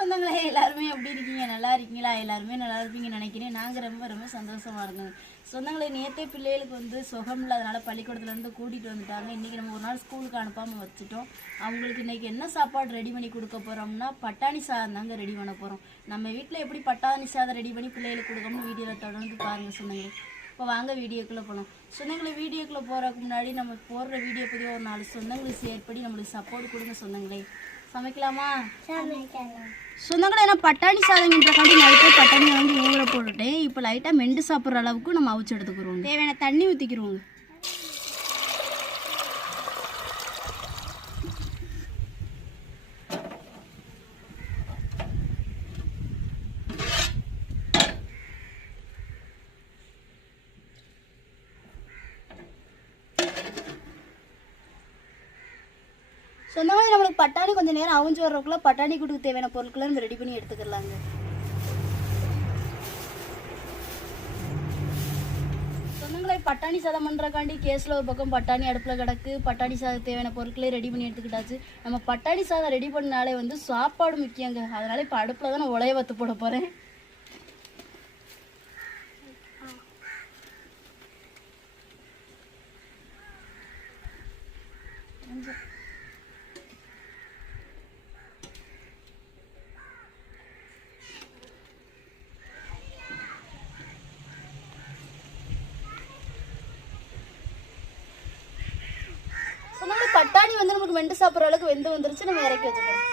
சொந்தங்களே, எல்லாருமே எப்படி இருக்கீங்க? நல்லா இருக்கீங்களா? எல்லாருமே நல்லா இருப்பீங்கன்னு நினைக்கிறேன். நாங்கள் ரொம்ப ரொம்ப சந்தோஷமா இருந்தோம். சொந்தங்களே, நேற்றே பிள்ளைகளுக்கு வந்து சுகம் இல்லாதனால பள்ளிக்கூடத்துலேருந்து கூட்டிகிட்டு வந்துட்டாங்க. இன்றைக்கி நம்ம ஒரு நாள் ஸ்கூலுக்கு அனுப்பாமல் வச்சுட்டோம். அவங்களுக்கு இன்றைக்கி என்ன சாப்பாடு ரெடி பண்ணி கொடுக்க போகிறோம்னா, பட்டாணி சாதம் தாங்க ரெடி பண்ண போகிறோம். நம்ம வீட்டில் எப்படி பட்டாணி சாதம் ரெடி பண்ணி பிள்ளைகளுக்கு கொடுக்கணும்னு வீடியோவில் தொடர்ந்து பாருங்கள் சொந்தங்களே. இப்போ வாங்க வீடியோக்குள்ளே போகலாம். சொந்தங்களை வீடியோக்குள்ளே போகிறதுக்கு முன்னாடி நம்ம போடுற வீடியோ பற்றி ஒரு 4 சொந்தங்களுக்கு ஷேர் பண்ணி நம்மளுக்கு சப்போர்ட் கொடுங்க சொந்தங்களே. சமைக்கலாமா? சொந்தங்களே, நான் பட்டாணி சாதம்ன்றக்காண்டி நைட்டே பட்டாணி வாங்கி ஊற போட்டுட்டேன். இப்போ லைட்டாக மெண்டு சாப்பிட்ற அளவுக்கு நம்ம அவிச்சு எடுத்துக்கிறோம். தேவையான தண்ணி ஊற்றிக்கிறோங்க. சொந்தங்களே, நம்மளுக்கு பட்டாணி கொஞ்சம் நேரம் அவிஞ்சு வர்றதுக்குள்ள பட்டாணி கூட்டுக்கு தேவையான பொருட்களை நம்ம ரெடி பண்ணி எடுத்துக்கலாங்க. சொந்தங்களை, பட்டாணி சாதம் பண்ணுறக்காண்டி கேஸில் ஒரு பக்கம் பட்டாணி அடுப்பில் கிடக்கு. பட்டாணி சாதம் தேவையான பொருட்களே ரெடி பண்ணி எடுத்துக்கிட்டாச்சு. நம்ம பட்டாணி சாதம் ரெடி பண்ணாலே வந்து சாப்பாடு முக்கியங்க. அதனால இப்போ அடுப்பில் தான் நான் உலைய வத்து போட போகிறேன். பட்டாணி வந்து நமக்கு வெண்டு சாப்பிட்ற அளவுக்கு வெந்து வந்துருச்சு. நம்ம இறக்கி வச்சுக்கிறோம்.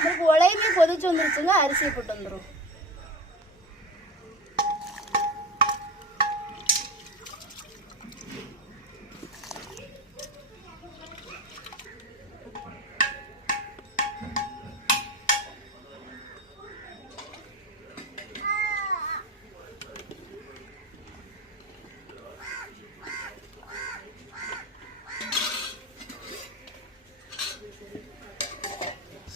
நமக்கு உலையுமே கொதிச்சு வந்துருச்சுங்க. அரிசியை போட்டு வந்துடும்.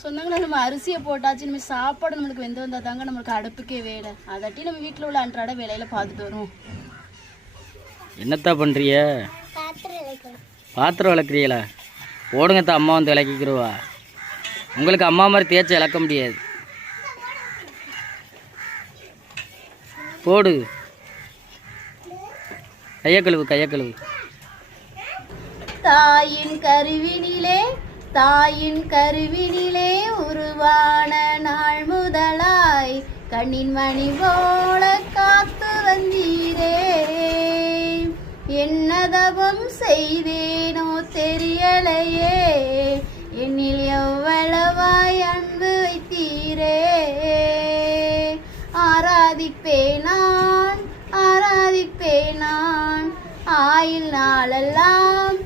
சொன்னாங்களே, நம்ம அரிசியை போட்டாச்சு. நம்ம சாப்பாடு நம்மளுக்கு வெந்து வந்தால் தாங்க நம்மளுக்கு அடுப்புக்கே வேலை. அதாட்டி நம்ம வீட்டில் உள்ள அன்றாட வேலையில பார்த்துட்டு வரும். என்னத்தா பண்ணுறிய? பாத்திரம் விளக்குறீங்களா? ஓடுங்கத்தா, அம்மா வந்து விளக்கிக்கிறவா. உங்களுக்கு அம்மா மாதிரி தேய்ச்சி இழக்க முடியாது. போடு, கையக்கழுவு கையக்கழுவு. தாயின் கருவினிலே உருவான நாள் முதலாய் கண்ணின் மணி போல காத்து வந்தீரே. என்னதவம் செய்தேனோ தெரியலையே, என்னில் எவ்வளவாய் அன்பு வைத்தீரே. ஆராதிப்பேன் நான் ஆயுள் நாளெல்லாம்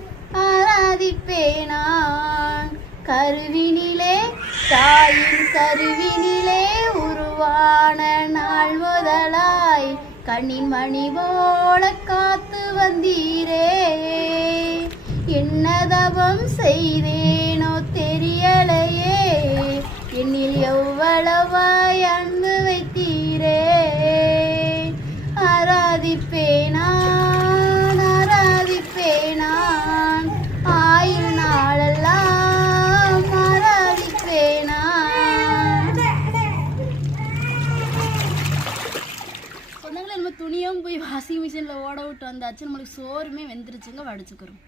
ஆராதிப்பேன் நான். தாயின் கருவினிலே உருவான நாள் முதலாய் கண்ணின் மணி போல காத்து வந்தீரே. என்னதவம் செய்தேனோ தெரியலையே, என்னில் எவ்வளவாய் அன்பு வைத்தீரே. ஆராதிப்பேன் நான் ஆயுள் நாளெல்லாம் ஆராதிப்பேன் நான். சொந்தங்களே, நம்ம துணியும் போய் வாஷிங் மிஷினில் ஓட விட்டு வந்தாச்சு. நம்மளுக்கு சோறுமே வெந்துருச்சுங்க. வடிச்சுக்கிறோம்.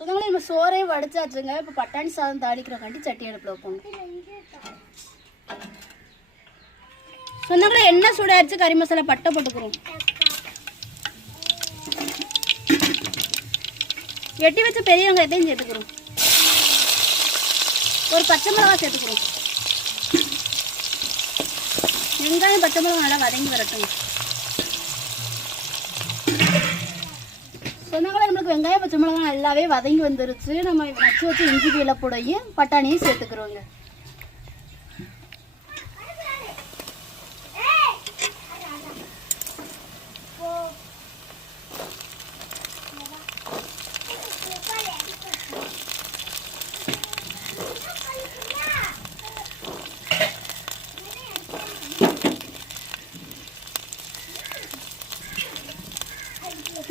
சொந்தங்களே நம்ம சோறே வடிச்சாச்சுங்க. இப்போ பட்டாணி சாதம் தாளிக்கிறக்காண்டி சட்டி அடுப்பில் வைப்போம். சொந்தங்களே எண்ணெய் சூடாயிருச்சு, கறி மசாலா பட்டை போட்டுக்கிறோம். வெட்டி வச்ச பெரிய வெங்காயத்தையும் சேர்த்துக்கிறோம். ஒரு பச்சை மிளகாய் சேர்த்துக்கிறோம். வெங்காயம் பச்சை மிளகாய் நல்லா வதங்கி வரட்டும். சொன்னாங்களே நம்மளுக்கு வெங்காயம் பச்சை மிளகாய் நல்லாவே வதங்கி வந்துருச்சு. நம்ம நச்சு வச்சு இஞ்சி வெள்ளைப்பூடையும் பட்டாணியும் சேர்த்துக்கிறோங்க.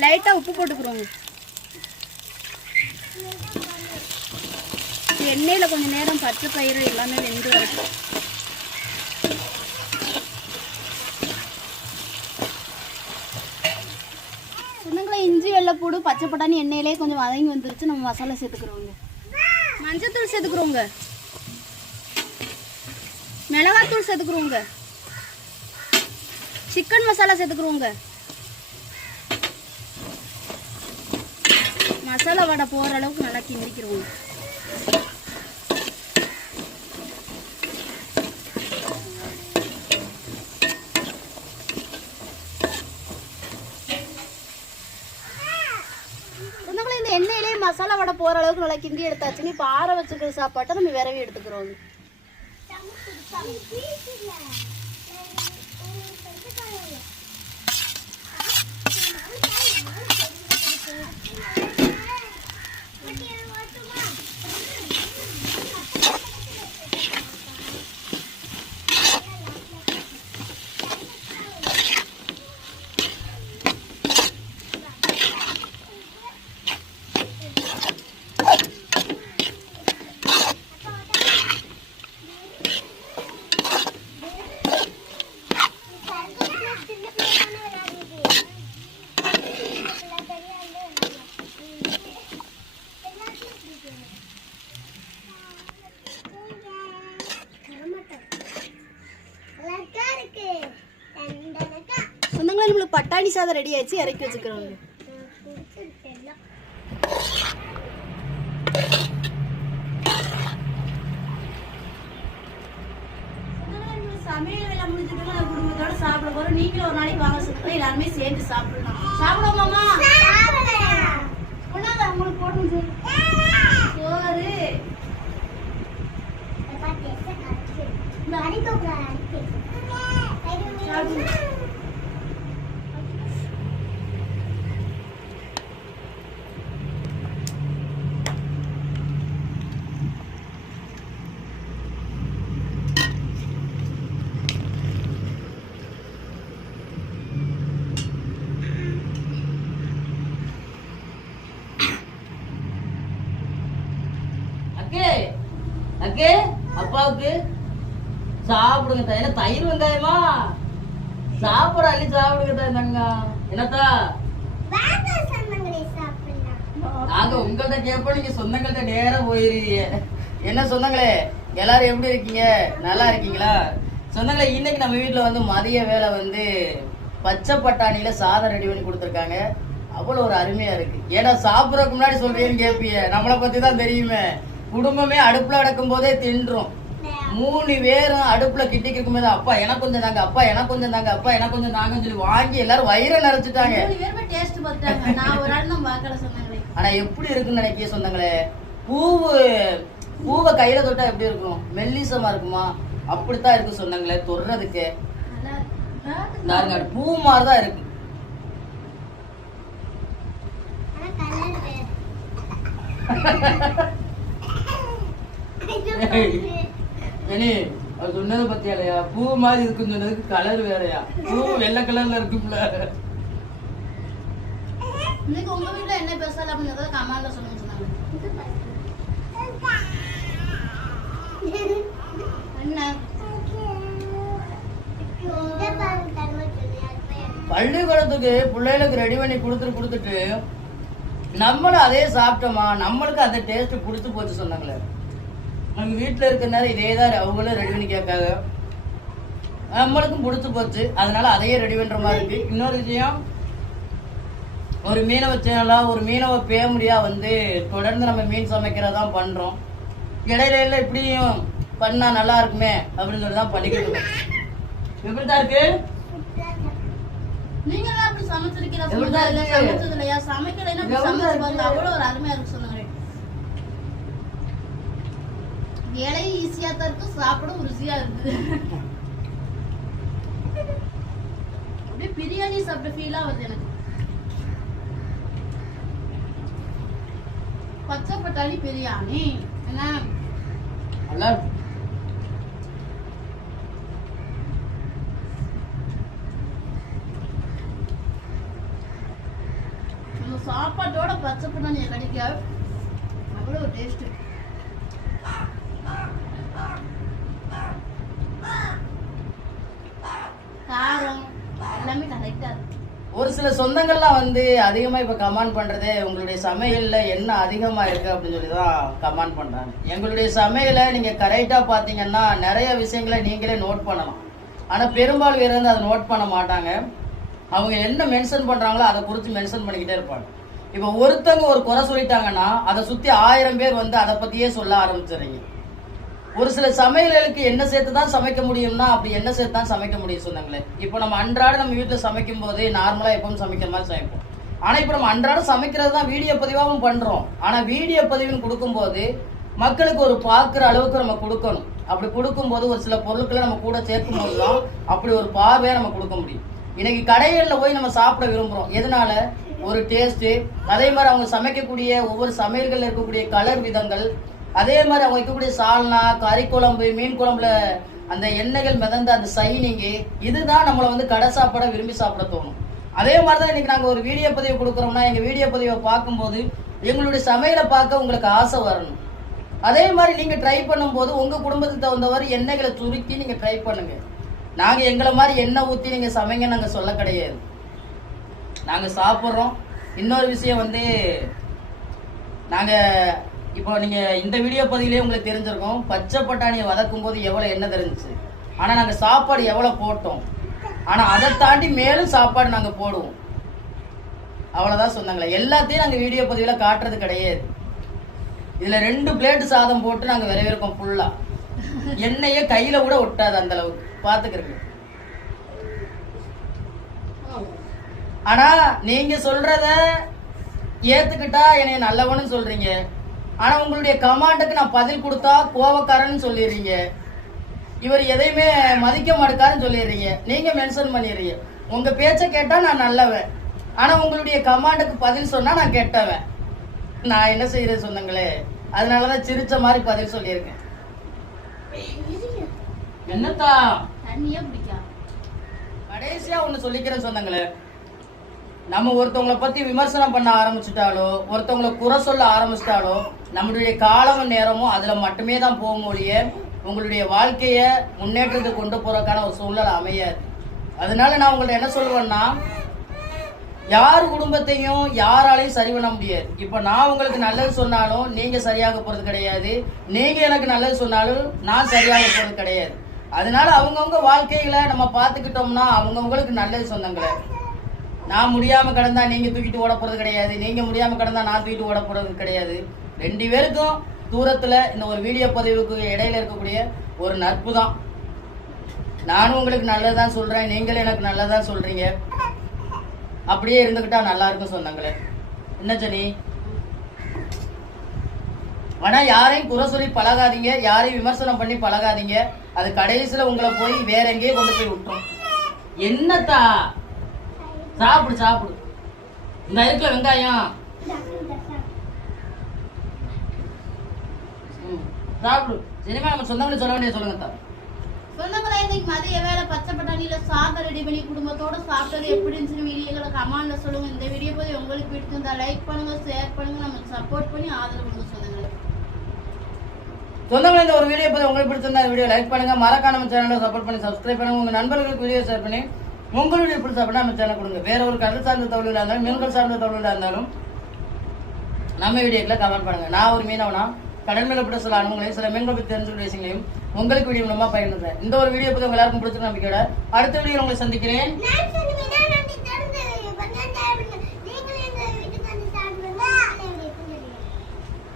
லைட்டாக உப்பு போட்டுக்கிறோங்க. எண்ணெயில் கொஞ்சம் நேரம் பச்சை பயிறு எல்லாமே வெந்து வரட்டும். சொன்னங்களே இஞ்சி வெள்ளைப்பூடு பச்சை பட்டாணி எண்ணெயிலே கொஞ்சம் வதங்கி வந்துருச்சு. நம்ம மசாலா சேர்த்துக்கிறோங்க. மஞ்சத்தூள் சேர்த்துக்கிறோங்க. மிளகாத்தூள் சேர்த்துக்கிறோங்க. சிக்கன் மசாலா சேர்த்துக்கிறோங்க. மசாலா வடை போகிற அளவுக்கு நல்லா கிண்டிக்கிறோம். இந்த எண்ணெயிலே மசாலா வடை போகிற அளவுக்கு நல்லா கிண்டி எடுத்தாச்சுன்னு இப்போ ஆற வச்சுக்கிற சாப்பாட்டை நம்ம விரவி எடுத்துக்கிறோம். சொந்தங்களே நம்மளுக்கு பட்டாணி சாதம் ரெடி ஆயிடுச்சு, இறக்கி வச்சுக்கிறோங்க. சமையல் வேலை முடிஞ்சுட்டு குடும்பத்தோட சாப்பிட போறோம். நீங்களும் ஒரு நாளைக்கு வாங்க சொல்லுங்க, எல்லாருமே சேர்ந்து சாப்பிடலாம். சாப்பிடுவோமாமா? உங்களுக்கு போட்டு சோறு அக்கே அப்பாவுக்கு சாப்பிடுங்க. என்ன தயிர் வெங்காயமா? சாப்பிட அள்ளி சாப்பிடுங்க தங்க. என்னத்தா நாங்க உங்கள்ட்ட கேட்போம், நீங்க சொந்தங்கள்ட்ட நேரம் போயிருவீங்க. என்ன சொந்தங்களே, எல்லாரும் எப்படி இருக்கீங்க? நல்லா இருக்கீங்களா? சொந்தங்களே, இன்னைக்கு நம்ம வீட்டுல வந்து மதிய வேலை வந்து பச்சை பட்டாணியில சாதம் ரெடி பண்ணி கொடுத்துருக்காங்க. அவ்வளவு ஒரு அருமையா இருக்கு. ஏன்னா சாப்பிடறதுக்கு முன்னாடி சொல்றீங்கன்னு கேட்பீங்க. நம்மளை பத்தி தான் தெரியுமே. குடும்பமே அடுப்புல அடக்கும் போதே தின்றோம். 3 பேரும் அடுப்புல கிட்டிக்கும் போது அப்பா எனக்கு கொஞ்சம் தாங்க, அப்பா எனக்கு கொஞ்சம் தாங்க, அப்பா எனக்கு கொஞ்சம் தாங்கன்னு சொல்லி வாங்கி எல்லாரும் வயிறை நிறைச்சிட்டாங்க. ஆனா எப்படி இருக்குன்னு நினைக்கிய சொந்தங்களே, பூவை கையில தொட்டா எப்படி இருக்கும்? மெல்லிசமா இருக்குமா? அப்படித்தான் இருக்கு சொந்தங்களே. தொடுறதுக்கு பூ மாதிரிதான் இருக்கு. சொன்னது பத்தியாலையா? பூ மாதிரி இருக்குன்னு சொன்னதுக்கு கலர் வேறையா? பூ வெள்ளை கலர்ல இருக்கும்ல. இன்னைக்கு உங்க வீட்டுல என்ன பேசலாம் அப்படின்றத கமெண்ட்ல சொல்லுங்க. பள்ளிக்கூடத்துக்கு பிள்ளைகளுக்கு ரெடி பண்ணி கொடுத்துட்டு நம்மளும் அதே சாப்பிட்டோமா, நம்மளுக்கு அந்த டேஸ்ட் பிடிச்சி போச்சு சொன்னாங்களே. நம்ம வீட்டில் இருக்கிற நேரம் இதே தான் அவங்களும் ரெடி பண்ணி கேட்காங்க, நம்மளுக்கும் பிடிச்சி போச்சு. அதனால அதையே ரெடி பண்ற மாதிரி இருக்கு. இன்னொரு விஷயம், ஒரு மீனவ சேனலா ஒரு மீனவ பேமுடியா வந்து தொடர்ந்து நம்ம மீன் சமைக்கிறதான் பண்றோம். இடையில இப்படியும் பண்ணா நல்லா இருக்குமே அப்படின்னு சொல்லி தான் பண்ணிக்கிட்டு இருக்கோம். எப்படிதான் இருக்கு? நீங்க எல்லாம் அப்படி சமைச்சிருக்கிற சமைச்சது இல்லையா? சமைக்கலைன்னா சமைச்சு பாருங்க, அவ்வளவு ஒரு அருமையா இருக்கு சொன்னாங்க. இலையும் ஈஸியா தான் இருக்கு, சாப்பிடும் ருசியா இருக்கு. அப்படியே பிரியாணி சாப்பிட்ட ஃபீலா வருது எனக்கு. பச்சை பட்டாணி பிரியாணி என்ன நல்லா இருக்கு. நம்ம சாப்பாட்டோட பச்சை பட்டாணி கிடைக்க அவ்வளவு டேஸ்ட். காரம் எல்லாமே கரெக்டா இருக்கு. ஒரு சில சொந்தங்கள்லாம் வந்து அதிகமா இப்ப கமெண்ட் பண்றது, உங்களுடைய சமையல்ல என்ன அதிகமா இருக்கு அப்படின்னு சொல்லிதான் கமெண்ட் பண்றாங்க. எங்களுடைய சமையலை நீங்க கரெக்டா பாத்தீங்கன்னா நிறைய விஷயங்களை நீங்களே நோட் பண்ணலாம். ஆனா பெரும்பாலும் பேர் வந்து அதை நோட் பண்ண மாட்டாங்க. அவங்க என்ன மென்ஷன் பண்றாங்களோ அதை குறித்து மென்ஷன் பண்ணிக்கிட்டே இருப்பாங்க. இப்ப ஒருத்தவங்க ஒரு குறை சொல்லிட்டாங்கன்னா அதை சுத்தி 1000 பேர் வந்து அதை பத்தியே சொல்ல ஆரம்பிச்சிடுறீங்க. ஒரு சில சமையல்களுக்கு என்ன சேர்த்து தான் சமைக்க முடியும்னா அப்படி என்ன சேர்த்து தான் சமைக்க முடியும் சொன்னாங்களே. இப்போ நம்ம அன்றாட நம்ம வீட்டில் சமைக்கும் போது நார்மலா எப்பவும் சமைக்கிற மாதிரி சமைப்போம். ஆனா இப்போ நம்ம அன்றாட சமைக்கிறது தான் வீடியோ பதிவாகவும் பண்றோம். ஆனா வீடியோ பதிவுன்னு கொடுக்கும்போது மக்களுக்கு ஒரு பார்க்குற அளவுக்கு நம்ம கொடுக்கணும். அப்படி கொடுக்கும்போது ஒரு சில பொருட்களை நம்ம கூட சேர்க்கும் போதுதான் அப்படி ஒரு பார்வையை நம்ம கொடுக்க முடியும். இன்னைக்கு கடைகளில் போய் நம்ம சாப்பிட விரும்புறோம். எதனால? ஒரு டேஸ்ட், அதே மாதிரி அவங்க சமைக்கக்கூடிய ஒவ்வொரு சமையல்கள் இருக்கக்கூடிய கலர் விதங்கள், அதே மாதிரி அவங்க வைக்கக்கூடிய சால்னா, கறி குழம்பு, மீன் குழம்புல அந்த எண்ணெய்கள் மிதந்த அந்த சைனிங்கு, இதுதான் நம்மளை வந்து கடை சாப்பாட விரும்பி சாப்பிட தோணும். அதே மாதிரிதான் இன்னைக்கு நாங்க ஒரு வீடியோ பதிவு கொடுக்குறோம்னா எங்க வீடியோ பதிவை பார்க்கும்போது எங்களுடைய சமையலை பார்க்க உங்களுக்கு ஆசை வரணும். அதே மாதிரி நீங்க ட்ரை பண்ணும்போது உங்க குடும்பத்துக்கு தகுந்தவாறு எண்ணெய்களை சுருக்கி நீங்க ட்ரை பண்ணுங்க. நாங்க எங்களை மாதிரி எண்ணெய் ஊத்தி நீங்க சமைங்க நாங்க சொல்ல கிடையாது. நாங்க சாப்பிட்றோம். இன்னொரு விஷயம் வந்து, நாங்க இப்போ நீங்க இந்த வீடியோ பதிவிலே உங்களுக்கு தெரிஞ்சிருக்கும், பச்சை பட்டாணியை வதக்கும் போது எவ்வளவு எண்ணெய் தெரிஞ்சிச்சு. ஆனா நாங்க சாப்பாடு எவ்வளவு போட்டோம். ஆனா அதை தாண்டி மேலும் சாப்பாடு நாங்க போடுவோம். அவ்வளவுதான் சொன்னாங்களே. எல்லாத்தையும் நாங்க வீடியோ பதிவுல காட்டுறது கிடையாது. இதுல 2 பிளேட் சாதம் போட்டு நாங்க விரைவிருக்கோம் ஃபுல்லா. எண்ணெயே கையில கூட ஒட்டாது அந்த அளவுக்கு பாத்துக்கிறேன். ஆனா நீங்க சொல்றத ஏத்துக்கிட்டா என்னைய நல்லவன்னு சொல்றீங்க. ஆனா உங்களுடைய கமாண்டுக்கு நான் பதில் கொடுத்தா கோவக்காரன்னு சொல்லிடுறீங்க. இவர் எதையுமே மதிக்க மாட்டாருன்னு சொல்லிடுறீங்க. நீங்க மென்ஷன் பண்ணிடுறீங்க. உங்க பேச்ச கேட்டா நான் நல்லவன், ஆனா உங்களுடைய கமாண்டுக்கு பதில் சொன்னா நான் கெட்டவன். நான் என்ன செய்யறது சொன்னங்களே. அதனாலதான் சிரிச்ச மாதிரி பதில் சொல்லியிருக்கேன். என்னத்தா தண்ணியே பிடிக்காது. கடைசியா ஒண்ணு சொல்லிக்கிறேன் சொந்தங்களே. நம்ம ஒருத்தவங்களை பத்தி விமர்சனம் பண்ண ஆரம்பிச்சுட்டாலோ, ஒருத்தவங்களை குறை சொல்ல ஆரம்பிச்சிட்டாலோ, நம்மளுடைய காலமும் நேரமும் அதுல மட்டுமே தான் போகும் ஒழிய உங்களுடைய வாழ்க்கைய முன்னேற்றத்துக்கு கொண்டு போறதுக்கான ஒரு சூழ்நிலை அமையாது. அதனால நான் உங்கள்ட்ட என்ன சொல்லுவேன்னா, யார் குடும்பத்தையும் யாராலையும் சரி பண்ண முடியாது. இப்ப நான் உங்களுக்கு நல்லது சொன்னாலும் நீங்க சரியாக போறது கிடையாது, நீங்க எனக்கு நல்லது சொன்னாலும் நான் சரியாக போறது கிடையாது. அதனால அவங்கவுங்க வாழ்க்கைகளை நம்ம பார்த்துக்கிட்டோம்னா அவங்கவுங்களுக்கு நல்லது சொந்தங்களே. நான் முடியாம கிடந்தா நீங்க தூக்கிட்டு ஓட போறது கிடையாது, நீங்க முடியாம கிடந்தா நான் தூக்கிட்டு ஓட போறது கிடையாது. 2 பேருக்கும் தூரத்துல இந்த ஒரு வீடியோ பதிவுக்கு இடையில இருக்கக்கூடிய ஒரு நட்பு தான். நானும் உங்களுக்கு நல்லதான் சொல்றேன், நீங்களும் எனக்கு நல்லதான் சொல்றீங்க. அப்படியே இருந்துகிட்டா நல்லா இருக்கும் சொந்தங்களே. என்ன ஜனி? ஆனா யாரையும் குறை சொல்லி பழகாதீங்க, யாரையும் விமர்சனம் பண்ணி பழகாதீங்க. அது கடைசியில உங்களை போய் வேற எங்கேயே கொண்டு போய் விட்டுரும். என்னத்தா? சாப்பிடு சாப்பிடு. இந்த இருக்குல வெங்காயம் சாப்பிடு. சரிமா? நம்ம சொந்தங்களை சொல்ல வேண்டிய சொல்லுங்க தா. சொந்தங்களே, இன்னைக்கு மதிய வேலை பச்சை பட்டாணியில சாதம் ரெடி பண்ணி குடும்பத்தோட சாப்பிட்டது எப்படி இருந்துச்சு வீடியோகளை கமெண்ட்ல சொல்லுங்க. இந்த வீடியோ போய் உங்களுக்கு பிடிச்சிருந்தா லைக் பண்ணுங்க, ஷேர் பண்ணுங்க, நமக்கு சப்போர்ட் பண்ணி ஆதரவு கொடுங்க சொந்தங்களே. சொந்தங்களே, இந்த ஒரு வீடியோ போய் உங்களுக்கு பிடிச்சிருந்தா வீடியோ லைக் பண்ணுங்க, மறக்காம நம்ம சேனலை சப்போர்ட் பண்ணி சப்ஸ்கிரைப் பண்ணுங்க, உங்க நண்பர்களுக்கு வீடியோ ஷேர் பண்ணி உங்களுடைய பிடிச்ச அப்படின்னா நம்ம சேனல் கொடுங்க. வேற ஒரு கடல் சார்ந்த தகவல்களா இருந்தாலும், மீன்கள் சார்ந்த தகவல்களா இருந்தாலும் நம்ம வீடியோக்குள்ள கமெண்ட் பண்ணுங்க. நான் ஒரு மீனவனா கடல் மேல பட்ட சில அனுபவங்களையும் சில மீன்களை பற்றி தெரிஞ்சுக்கிற விஷயங்களையும் உங்களுக்கு வீடியோ மூலமா பயன்படுறேன். இந்த ஒரு வீடியோ பத்தி உங்க எல்லாருக்கும் பிடிச்ச நம்பிக்கையோட அடுத்த வீடியோ உங்களை சந்திக்கிறேன்.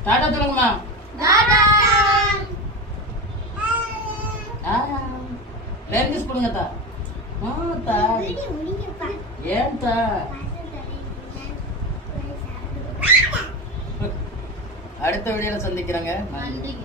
டாடா சொல்லுங்கம்மா. லேங்கிஸ் கொடுங்க தா. தா ஏன் தா அடுத்த வீடியோல சந்திக்கிறேங்க. நன்றிங்க.